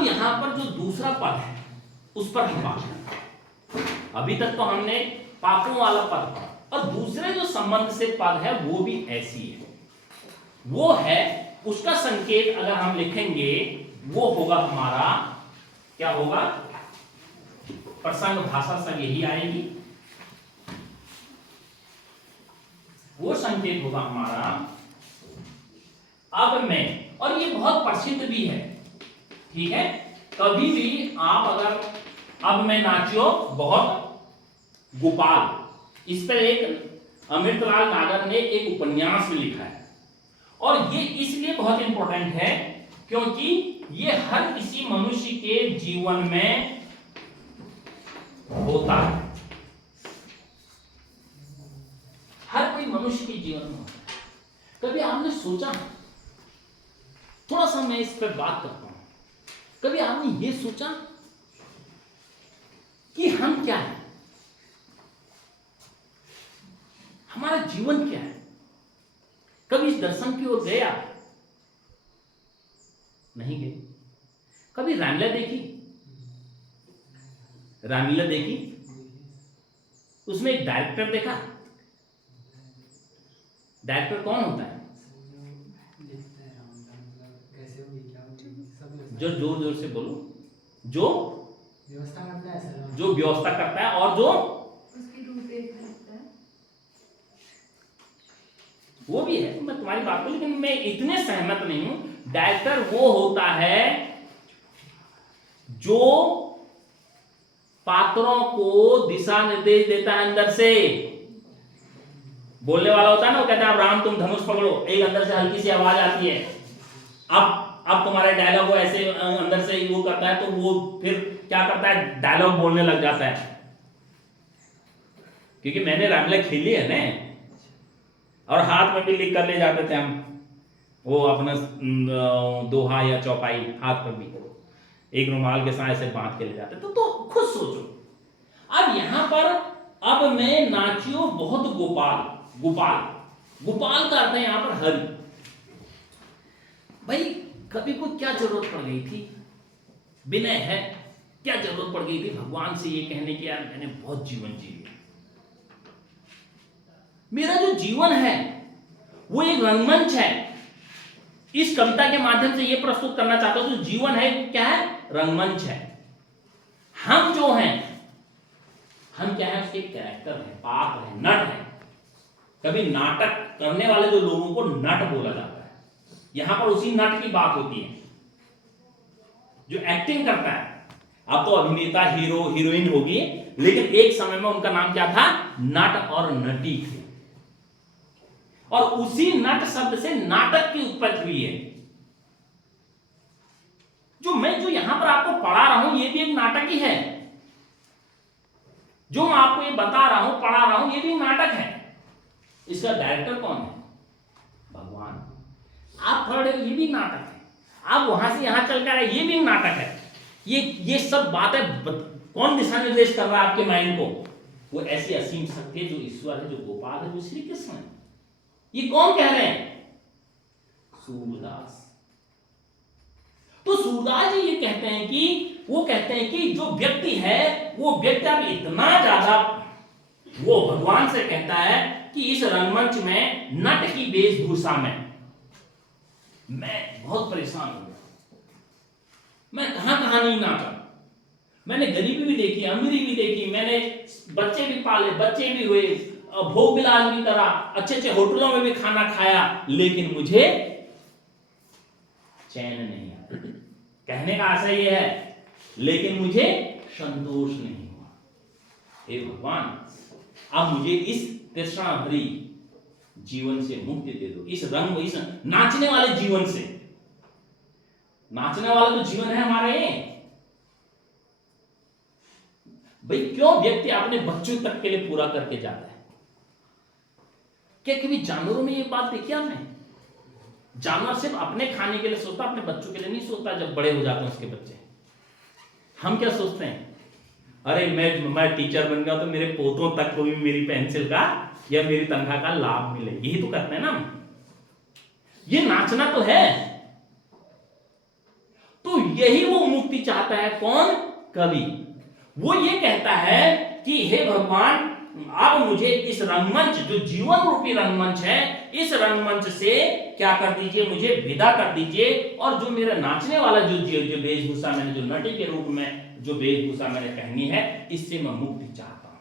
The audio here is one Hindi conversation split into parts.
अब यहां पर जो दूसरा पद है उस पर हम बात करें। अभी तक तो हमने पापों वाला पद पढ़ा, और दूसरे जो संबंध से पद है वो भी ऐसी है। वो है, उसका संकेत अगर हम लिखेंगे वो होगा हमारा, क्या होगा, प्रसंग भाषा सब यही आएगी। वो संकेत होगा हमारा अब मैं, और ये बहुत प्रसिद्ध भी है, ठीक है। कभी भी आप अगर अब मैं नाचियो बहुत गोपाल, इस पर एक अमृतलाल नागर ने एक उपन्यास में लिखा है, और ये इसलिए बहुत इंपॉर्टेंट है क्योंकि ये हर किसी मनुष्य के जीवन में होता है, हर कोई मनुष्य के जीवन में होता है। कभी आपने सोचा, थोड़ा सा मैं इस पर बात करता हूं, कभी आपने ये सोचा कि हम क्या है, हमारा जीवन क्या है? कभी इस दर्शन की ओर गए आप? नहीं गए। कभी रामलीला देखी? रामलीला देखी, उसमें एक डायरेक्टर देखा? डायरेक्टर कौन होता है? जो जोर जोर से बोलो, जो व्यवस्था करता है सर, जो व्यवस्था करता है और जो उसकी रूपरेखा लिखता है। वो भी है, मैं तुम्हारी बात को, लेकिन मैं इतने सहमत नहीं हूं। डायरेक्टर वो होता है जो पात्रों को दिशा निर्देश देता है अंदर से। बोलने वाला होता है ना, वो कहता है अब राम तुम धनुष पकड़ो, एक अंदर से हल्की सी आवाज आती है, अब तुम्हारे डायलॉग को ऐसे अंदर से वो करता है, तो वो फिर क्या करता है, डायलॉग बोलने लग जाता है। क्योंकि मैंने रामलीला खेली है ना, और हाथ में भी लिख कर ले जाते थे हम, वो अपना दोहा या चौपाई हाथ पर भी एक रुमाल के साथ ऐसे बांध के ले जाते थे। तो खुद सोचो, अब यहां पर अब मैं नाचियो बहुत गोपाल, गोपाल, गोपाल का अर्थ है यहां पर हरि। भाई कभी को क्या जरूरत पड़ गई थी, विनय है, क्या जरूरत पड़ गई थी भगवान से ये कहने की, यार मैंने बहुत जीवन जी लिया, मेरा जो जीवन है वो एक रंगमंच है। इस कविता के माध्यम से ये प्रस्तुत करना चाहता हूं, जो जीवन है क्या है, रंगमंच है। हम जो हैं, हम क्या है, उसके कैरेक्टर है, पात्र है, नट है। कभी नाटक करने वाले जो लोगों को नट बोला जाता है, यहां पर उसी नट की बात होती है जो एक्टिंग करता है। अब तो अभिनेता, हीरो, हीरोइन होगी, लेकिन एक समय में उनका नाम क्या था, नट और नटी थे, और उसी नट शब्द से नाटक की उत्पत्ति हुई है। जो यहां पर आपको पढ़ा रहा हूं, ये भी एक नाटक ही है। जो मैं आपको ये बता रहा हूं, पढ़ा रहा हूं, ये भी नाटक है। इसका डायरेक्टर कौन है, भगवान। आप पढ़ रहे हो, ये भी नाटक है। आप वहां से यहां चल कर आए, ये भी नाटक है। ये सब बातें कौन दिशा निर्देश कर रहा है आपके माइंड को, वो ऐसी असीम शक्ति है जो ईश्वर है, जो गोपाल है, जो श्री कृष्ण है। ये कौन कह रहे हैं, सूरदास। तो सूरदास जी ये कहते हैं कि, वो कहते हैं कि जो व्यक्ति है, वो व्यक्ति अब इतना ज्यादा, वो भगवान से कहता है कि इस रंगमंच में नट की वेशभूषा में मैं बहुत परेशान हूं, मैं कहां कहां नहीं नाचा। मैंने गरीबी भी देखी, अमीरी भी देखी, मैंने बच्चे भी पाले, बच्चे भी हुए, भोग विलास भी करा, अच्छे अच्छे होटलों में भी खाना खाया, लेकिन मुझे चैन नहीं आया। कहने का आशय यह है, लेकिन मुझे संतोष नहीं हुआ। हे भगवान, अब मुझे इस तृष्णा भरी जीवन से मुक्ति दे दो, इस रंग, इस नाचने वाले जीवन से। नाचने वाला तो जीवन है हमारे। भाई क्यों व्यक्ति अपने बच्चों तक के लिए पूरा करके जाता है? क्या कभी जानवरों में ये बात देखी आपने? जानवर सिर्फ अपने खाने के लिए सोचता, अपने बच्चों के लिए नहीं सोचता। जब बड़े हो जाते हैं उसके बच्चे, हम क्या सोचते हैं, अरे मैं टीचर बन गया तो मेरे पोतों तक को भी मेरी पेंसिल का या मेरी तनख्वाह का लाभ मिले। यही तो करते हैं ना हम। ये नाचना तो है। तो यही वो मुक्ति चाहता है कौन? कवि। वो ये कहता है कि हे भगवान, अब मुझे इस रंगमंच, जो जीवन रूपी रंगमंच है, इस रंगमंच से क्या कर दीजिए, मुझे विदा कर दीजिए। और जो मेरा नाचने वाला जो वेशभूषा मैंने, जो नटी के रूप में जो वेशभूषा मैंने पहनी है, इससे मैं मुक्ति चाहता हूं।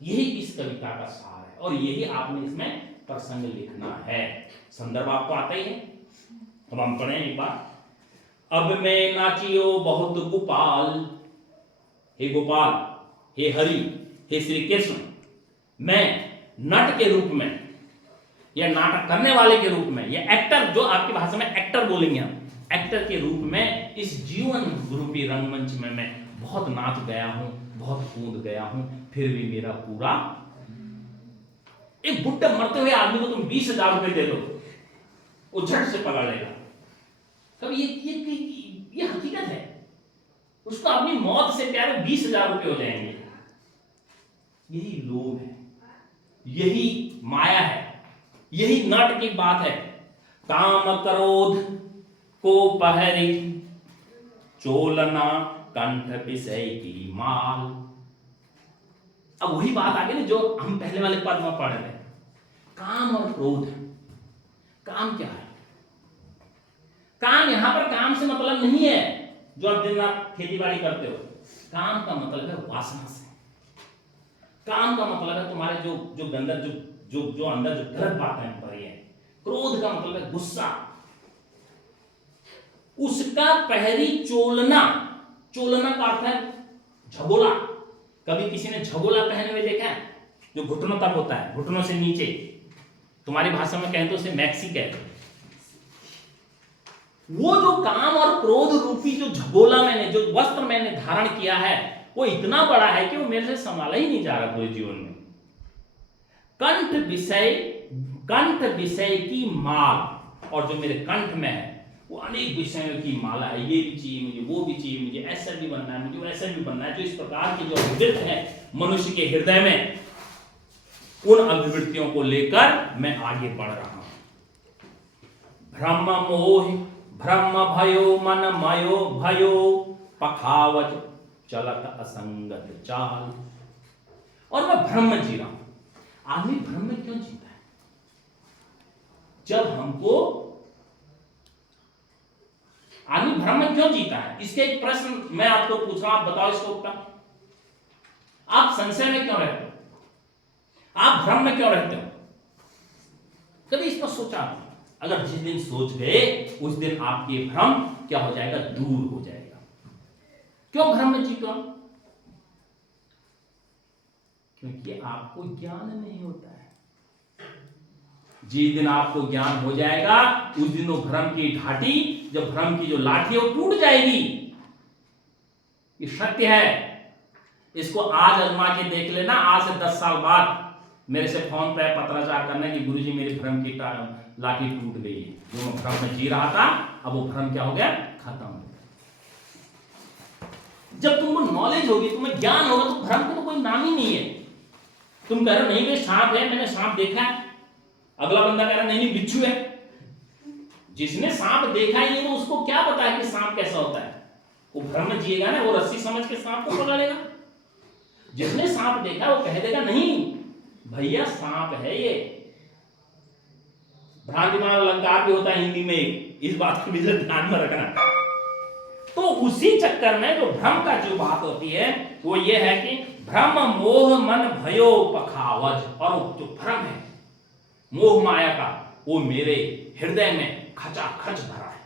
यही इस कविता का सार है और यही आपने इसमें प्रसंग लिखना है। संदर्भ आपको आता ही है। अब हम पढ़ें एक बार। अब मैं नाचियो बहुत गोपाल, हे गोपाल, हे हरि, हे श्री कृष्ण, मैं नट के रूप में या नाटक करने वाले के रूप में या एक्टर, जो आपकी भाषा में एक्टर बोलेंगे हम, एक्टर के रूप में इस जीवन रूपी रंगमंच में मैं बहुत नाच गया हूं, बहुत कूद गया हूं, फिर भी मेरा पूरा। एक बुढ़े मरते हुए आदमी को तुम 20,000 रुपए दे दो, वो झट से पकड़ लेगा। कभी ये हकीकत है। उसको अपनी मौत से प्यारे 20,000 रुपए हो जाएंगे। यही लोभ है, यही माया है, यही नट की बात है। काम क्रोध को पहरी, चोलना कंठ विषय की माल। अब वही बात आ गई ना जो हम पहले वाले पद में पढ़ रहे। काम और क्रोध। काम क्या है? काम, यहां पर काम से मतलब नहीं है जो आप दिन रात खेती बाड़ी करते हो। काम का मतलब है वासना से। काम का मतलब है तुम्हारे जो अंदर जो अंदर जो गलत बातें भरी है। क्रोध का मतलब है गुस्सा। उसका पहरी चोलना, चोलना का अर्थ है झगोला। कभी किसी ने झगोला पहने हुए देखा है? जो घुटनों तक होता है, घुटनों से नीचे। तुम्हारी भाषा में कहें तो उसे मैक्सी कहते हैं। वो जो काम और क्रोध रूपी जो झगोला मैंने, जो वस्त्र मैंने धारण किया है, वो इतना बड़ा है कि वो मेरे से संभाला ही नहीं जा रहा पूरे जीवन में। कंठ विषय की माल, और जो मेरे कंठ में है वो अनेक विषयों की माला है। ये भी चाहिए मुझे, वो भी चाहिए मुझे, ऐसा भी बनना है मुझे, वैसा भी बनना है। जो इस प्रकार की जो अभिवृत्ति है मनुष्य के हृदय में, उन अभिवृत्तियों को लेकर मैं आगे बढ़ रहा हूं। ब्रह्म मोह ब्रह्म भयो मन मयो भयो, पखावज चलत असंगत चाल। और मैं भ्रम जी रहा हूं। आदमी भ्रम में क्यों जीता है? जब हमको, आदमी भ्रम में क्यों जीता है? इसके एक प्रश्न मैं आपको पूछ रहा हूं, आप बताओ इसको उत्तर। आप संशय में क्यों रहते हो? आप भ्रम में क्यों रहते हो? कभी इस पर सोचा? अगर जिस दिन सोच गए उस दिन आपके भ्रम क्या हो जाएगा? दूर हो जाएगा। क्यों भ्रम में जीतो? क्योंकि आपको ज्ञान नहीं होता है। जिस दिन आपको ज्ञान हो जाएगा उस दिन वो भ्रम की घाटी, जब भ्रम की जो लाठी है वो टूट जाएगी। ये सत्य है। इसको आज आजमा के देख लेना। आज से 10 साल बाद मेरे से फोन पे पत्राचार करना कि गुरुजी मेरी भ्रम की लाठी टूट गई है। जो मैं भ्रम में जी रहा था, अब वो भ्रम क्या हो गया? खत्म हो गया। जब तुमको नॉलेज होगी, तुम्हें ज्ञान होगा, तो भ्रम का तो कोई नाम ही नहीं है। तुम कह रहे हो नहीं भाई सांप है, मैंने सांप देखा है। अगला बंदा कह रहा नहीं नहीं बिच्छू है। जिसने सांप देखा ही नहीं, तो उसको क्या पता है कि सांप कैसा होता है? वो भ्रम में जिएगा ना, वो रस्सी समझ के सांप को पकड़ लेगा। जिसने सांप देखा वो कह देगा नहीं भैया सांप है ये। भ्रांतिमान अलंकार भी होता है हिंदी में, इस बात को भी ध्यान में रखना। तो उसी चक्कर में जो भ्रम का जो बात होती है वो ये है कि भ्रम मोह मन भयो पखावज। और जो भ्रम है मोह माया का, वो मेरे हृदय में खचाखच भरा है।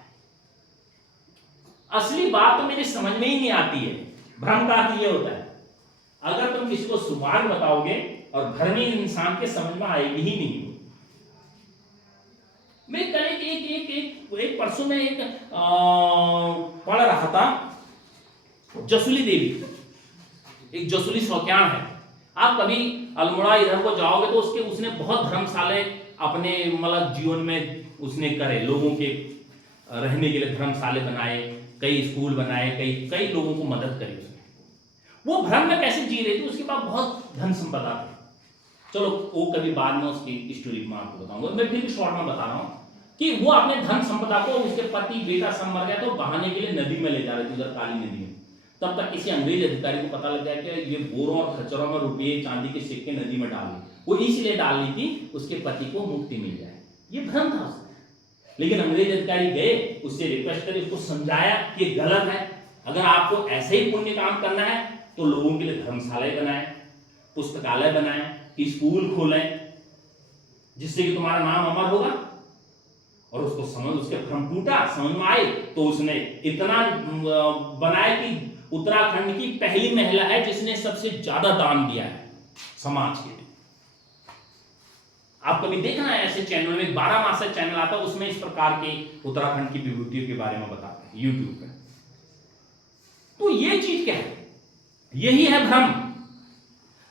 असली बात तो मेरी समझ में ही नहीं आती है। भ्रम का अर्थ ये होता है, अगर तुम किसी को सुमार्ग बताओगे और भ्रमी इंसान के समझ में आएगी ही नहीं। मैं कल एक परसों में एक पढ़ रहा था, जसुली देवी, एक जसुली सौक्यान है। आप कभी अल्मोड़ा इधर को जाओगे तो उसने बहुत धर्मशाले अपने मतलब जीवन में उसने करे। लोगों के रहने के लिए धर्मशाले बनाए, कई स्कूल बनाए, कई लोगों को मदद करी उसने। वो भ्रम में कैसे जी रही थी, उसके पास बहुत धन संपदा थी। चलो वो कभी बाद में उसकी स्टोरी में आपको बताऊंगा, मैं फिर शॉर्ट में बता रहा हूँ। कि वो अपने धन संपदा को, उसके पति बेटा सब मर गया तो बहाने के लिए नदी में ले जा रहे थे, उधर काली नदी में। तब तक किसी अंग्रेज अधिकारी को पता लग गया कि ये बोरों और खच्चरों में रुपये चांदी के सिक्के नदी में डाल दी। वो इसलिए डाल ली थी उसके पति को मुक्ति मिल जाए, ये भ्रम था उसका। लेकिन अंग्रेज अधिकारी गए, उससे रिक्वेस्ट करी, उसको समझाया कि गलत है, अगर आपको ऐसे ही पुण्य काम करना है तो लोगों के लिए धर्मशालाएं बनाएं, पुस्तकालय बनाएं, स्कूल खोलें, जिससे कि तुम्हारा नाम अमर होगा। और उसको समझ, उसके भ्रम टूटा, समझ में आई, तो उसने इतना बनाया कि उत्तराखंड की पहली महिला है जिसने सबसे ज्यादा दान दिया है समाज के लिए। आप कभी देखना है ऐसे चैनल में, 12 मास चैनल आता है, उसमें इस प्रकार के उत्तराखंड की विभूतियों के बारे में बताते हैं यूट्यूब पे। तो ये चीज क्या है, यही है भ्रम।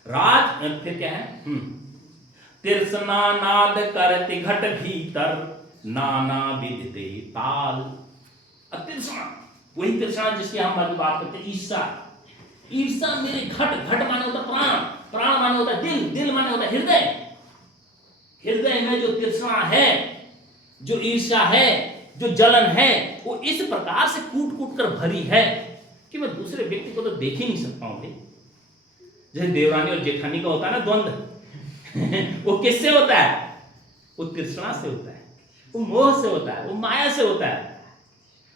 राज फिर क्या है, तिरसना नाद करति घट भीतर नाना विध दे ताल। तिरसना, वही तिरसना जिसकी हम अभी बात करते हैं, ईर्षा। ईर्षा मेरे घट माने होता प्राण, प्राण माने होता दिल, दिल माने होता हृदय। हृदय में जो तिरसना है, जो ईर्षा है, जो जलन है, वो इस प्रकार से कूट कूट कर भरी है कि मैं दूसरे व्यक्ति को तो देख ही नहीं सकता हूं। जैसे देवरानी और जेठानी का होता है ना द्वंद वो किससे होता है, वो तिरसना से होता है, वो मोह से होता है, वो माया से होता है।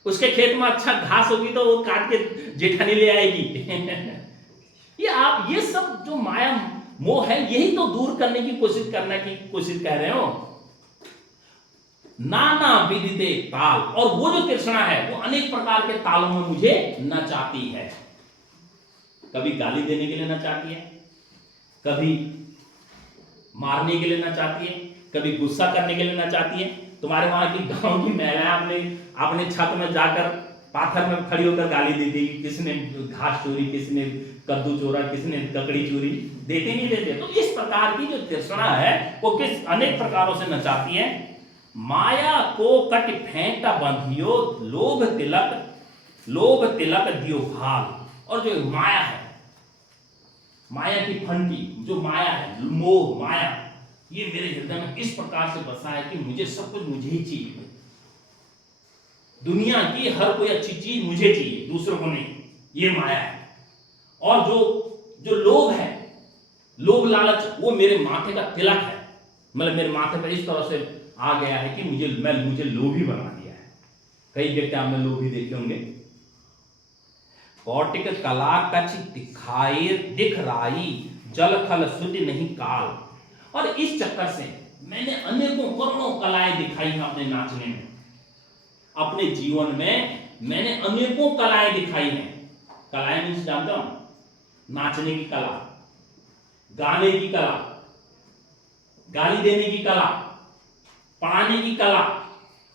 उसके खेत में अच्छा घास होगी तो वो काट के जेठानी ले आएगी ये सब जो माया मोह है, यही तो दूर करने की कोशिश कर रहे हो। नाना विदिते ताल, और वो जो तृष्णा है वो अनेक प्रकार के तालों में मुझे नचाती है। कभी गाली देने के लिए नचाती है, कभी मारने के लिए नचाती है, कभी गुस्सा करने के लिए नचाती है। तुम्हारे वहां की गांव की महिलाएं अपने छत में जाकर पाथर में खड़ी होकर गाली दी थी, किसने घास चोरी, किसने कद्दू चोरा, किसने ककड़ी चोरी, देते नहीं देते। तो इस प्रकार की जो तृष्णा है वो किस अनेक प्रकारों से नचाती है। माया को कट फेंटा बंधियो, लोभ तिलक दियो भाल। और जो माया है, माया की फंटी जो माया है, मोह माया, ये मेरे हृदय में इस प्रकार से बसा है कि मुझे सब कुछ मुझे ही चाहिए। दुनिया की हर कोई अच्छी चीज मुझे चाहिए, दूसरों को नहीं, ये माया है। और जो लोभ है, लोभ लालच, वो मेरे माथे का तिलक है, मतलब मेरे माथे पर इस तरह से आ गया है कि मुझे लोभी बना दिया है। कई व्यक्ति आपने लोभी देखे होंगे। कौटिक कला कछ दिख राई, जल थल शुद्ध नहीं काल। और इस चक्कर से मैंने अनेकों करोड़ों कलाएं दिखाई हैं अपने नाचने में, अपने जीवन में मैंने अनेकों कलाएं दिखाई हैं। कलाएं मीन्स जानता हूं, नाचने की कला, गाने की कला, गाली देने की कला, पढ़ाने की कला,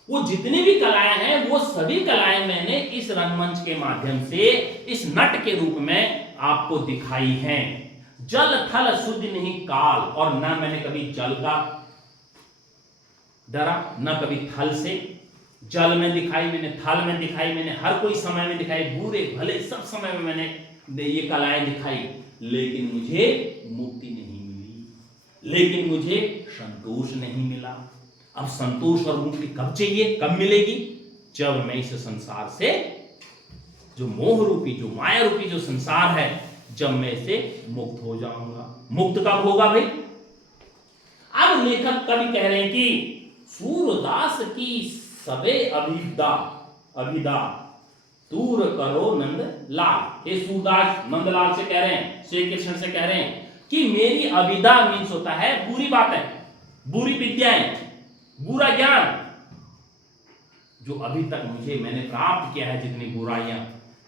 वो जितनी भी कलाएं हैं वो सभी कलाएं मैंने इस रंगमंच के माध्यम से, इस नट के रूप में आपको दिखाई हैं। जल थल शुद्ध नहीं काल, और न मैंने कभी जल का डरा, न कभी थल से। जल में दिखाई मैंने, थल में दिखाई मैंने, हर कोई समय में दिखाई, बुरे भले सब समय में मैंने ये कलाएं दिखाई, लेकिन मुझे मुक्ति नहीं मिली, लेकिन मुझे संतोष नहीं मिला। अब संतोष और मुक्ति कब चाहिए, कब मिलेगी? जब मैं इस संसार से, जो मोह रूपी, जो माया रूपी जो संसार है, जब मैं इसे मुक्त हो जाऊंगा। मुक्त कब होगा भाई? अब लेखक कवि कह रहे हैं कि सूरदास की सबे अभिदा दूर करो नंद लाल। ये सूरदास नंदलाल से कह रहे हैं, श्री कृष्ण से कह रहे हैं कि मेरी अभिदा मीन्स होता है बुरी बातें, बुरी विद्याएं, बुरा ज्ञान, जो अभी तक मैंने प्राप्त किया है, जितनी बुराइयां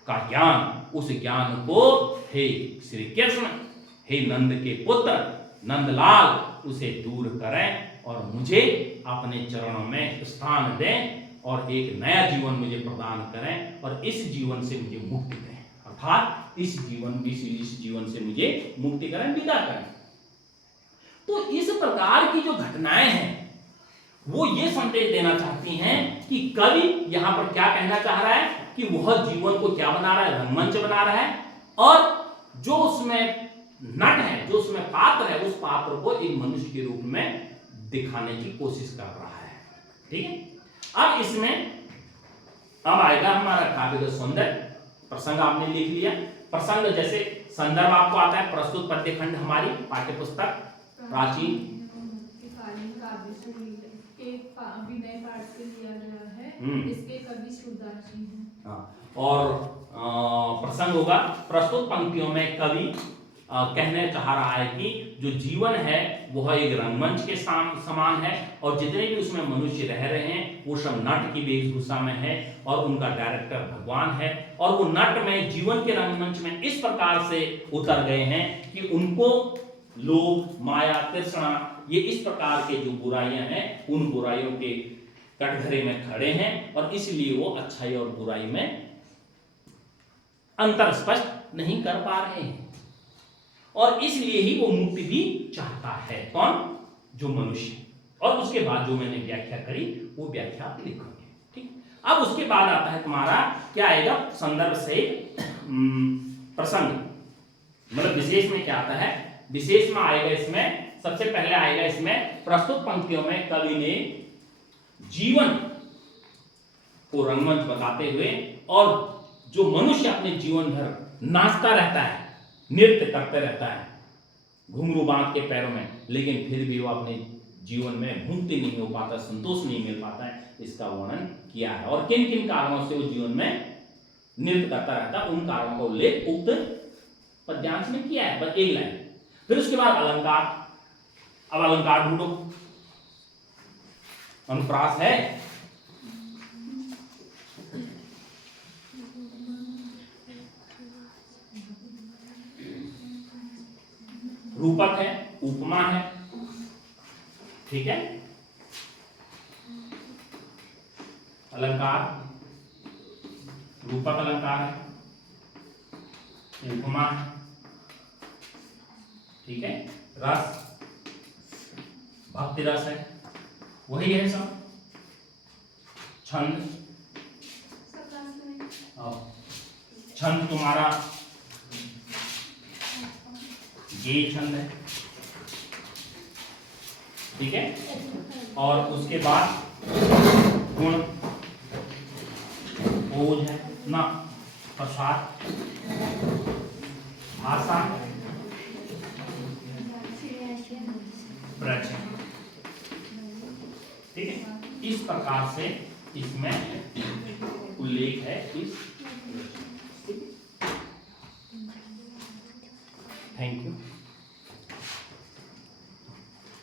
का ज्ञान, उस ज्ञान को हे श्री कृष्ण, हे नंद के पुत्र नंदलाल, उसे दूर करें और मुझे अपने चरणों में स्थान दें और एक नया जीवन मुझे प्रदान करें और इस जीवन से मुझे मुक्ति दें, अर्थात इस जीवन से मुझे मुक्ति करें, विदा करें। तो इस प्रकार की जो घटनाएं हैं वो ये संदेश देना चाहती हैं कि कवि यहां पर क्या कहना चाह रहा है कि वह जीवन को क्या बना रहा है, रंगमंच बना रहा है, और जो उसमें नट है, जो उसमें पात्र है, उस पात्र को एक मनुष्य के रूप में दिखाने की कोशिश कर रहा है। ठीक है। अब इसमें अब आएगा हमारा काव्य का सौंदर्य। प्रसंग आपने लिख लिया। प्रसंग जैसे संदर्भ आपको आता है प्रस्तुत पद्य खंड हमारी पाठ्य पुस्तक प्राचीन कालीन काव्य से के विनय पाठ से लिया गया है। इसके कवि सूरदास जी हैं। हाँ, और प्रसंग होगा प्रस्तुत पंक्तियों में कवि कहने चाह रहा है कि जो जीवन है वह एक रंगमंच के समान है और जितने भी उसमें मनुष्य रह रहे हैं वो सब नट की वेशभूषा में है और उनका डायरेक्टर भगवान है और वो नट में जीवन के रंगमंच में इस प्रकार से उतर गए हैं कि उनको लोभ माया तृष्णा ये इस प्रकार के जो बुराइयां हैं उन बुराइयों के कटघरे में खड़े हैं और इसलिए वो अच्छाई और बुराई में अंतर स्पष्ट नहीं कर पा रहे हैं और इसलिए ही वो मुक्ति भी चाहता है। कौन? जो मनुष्य। और उसके बाद जो मैंने व्याख्या करी वो व्याख्या आप लिखोगे। ठीक। अब उसके बाद आता है तुम्हारा क्या आएगा संदर्भ से प्रसंग, मतलब विशेष में क्या आता है? विशेष में आएगा इसमें सबसे पहले आएगा इसमें प्रस्तुत पंक्तियों में कवि ने जीवन को रंगमंच बताते हुए और जो मनुष्य अपने जीवन भर नाचता रहता है नृत्य करते रहता है घुंघरू बांध के पैरों में लेकिन फिर भी वो अपने जीवन में मुक्ति नहीं हो पाता संतोष नहीं मिल पाता है इसका वर्णन किया है और किन किन कारणों से वो जीवन में नृत्य करता रहता है उन कारणों का उल्लेख उक्त पद्यांश में किया है बस एक लाइन। फिर उसके बाद अलंकार। अब अलंकार ढूंढो। अनुप्रास है रूपक है उपमा है ठीक है अलंकार रूपक अलंकार है उपमा है ठीक है रस भक्ति रस है वही है सब छंद छंद तुम्हारा ये छंद है ठीक है और उसके बाद गुण ओज है ना प्रसाद भाषा प्रचय ठीक है इस प्रकार से इसमें उल्लेख है इस